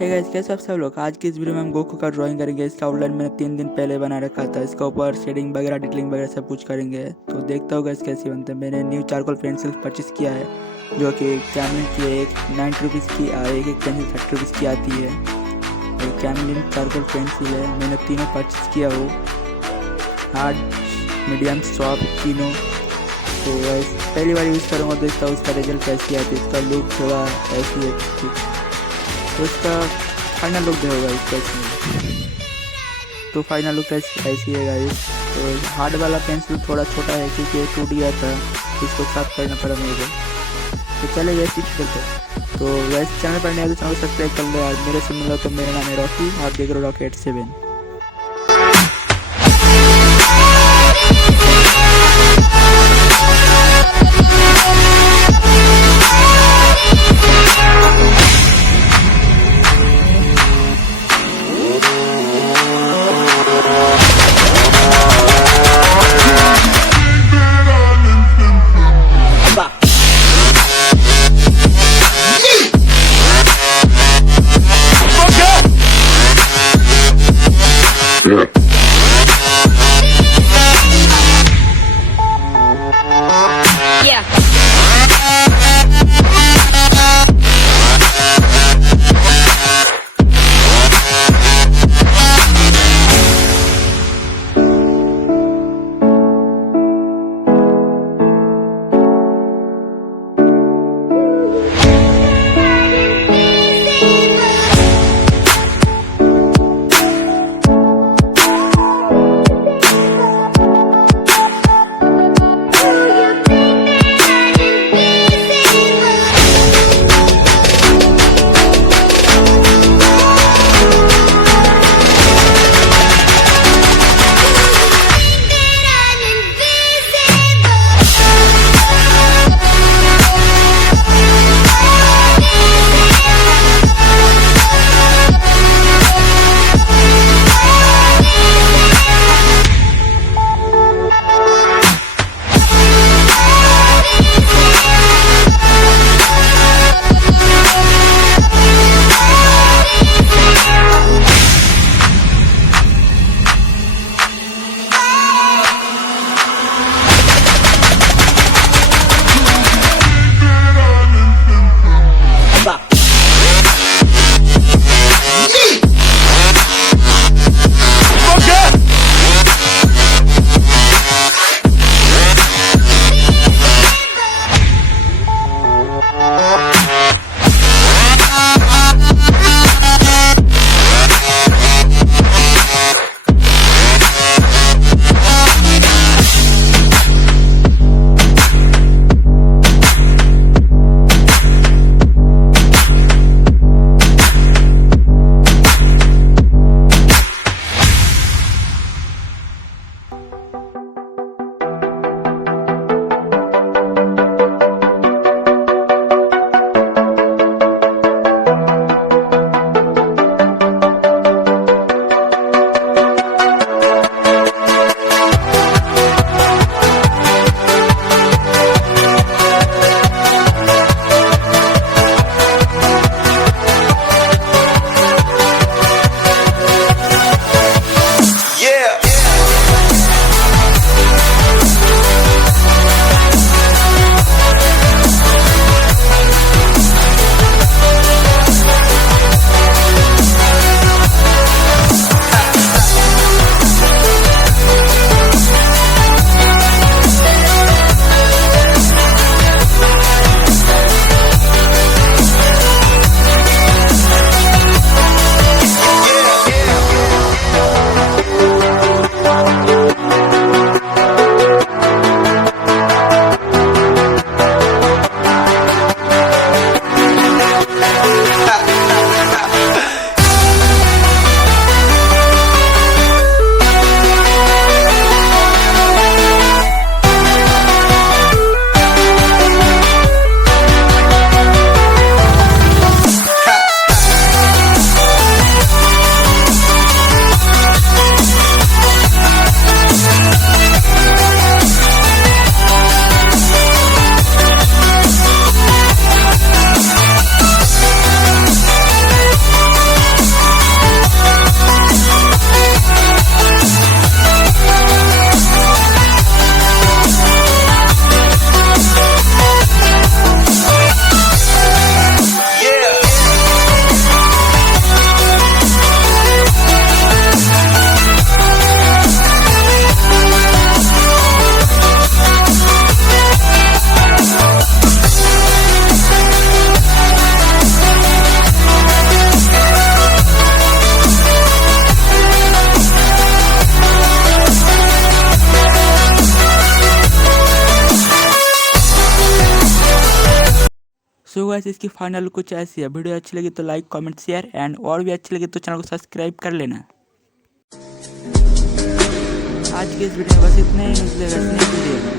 है गाइस, कैसे आप सब लोग। आज की इस वीडियो में हम गोकू का ड्राइंग करेंगे। इसका आउटलाइन मैंने 3 दिन पहले बना रखा था। इसका ऊपर शेडिंग वगैरह डिटेलिंग वगैरह सब कुछ करेंगे। तो देखता होगा इस कैसे बनते हैं। मैंने न्यू चारकोल पेंसिल परचेस किया है, जो कि कैमलिन की एक 90 रुपीज़ की एक एक पेंसिल 30 रुपीज़ की आती है। ये कैमलिन चारकोल पेंसिल है, मैंने तीनों परचेस किया हो, हार्ड, मीडियम, सॉफ्ट तीनों। तो गाइस पहली बार यूज़ करूँगा, देखता हूँ उसका रिजल्ट कैसी आती है। इसका लुक थोड़ा ऐसी है, तो इसका फाइनल लुक जो होगा इसका तो फाइनल लुक ऐसी है गाइस। तो हार्ड वाला पेंसिल थोड़ा छोटा है क्योंकि ये टूट गया था, इसको साफ करना पड़ा मेरे को। तो चले वैसे ही करते हैं। तो वैसे चैनल पर नया तो चैनल सब्सक्राइब कर लो यार। मेरे से मिलो तो मेरा नाम है रॉकी, आप देख रहे हो रॉकी 87। सो गाइस इसकी फाइनल कुछ ऐसी है। वीडियो अच्छी लगी तो लाइक कमेंट शेयर एंड और भी अच्छी लगी तो चैनल को सब्सक्राइब कर लेना। आज के इस वीडियो में बस इतना ही, मिलते हैं नेक्स्ट वीडियो में।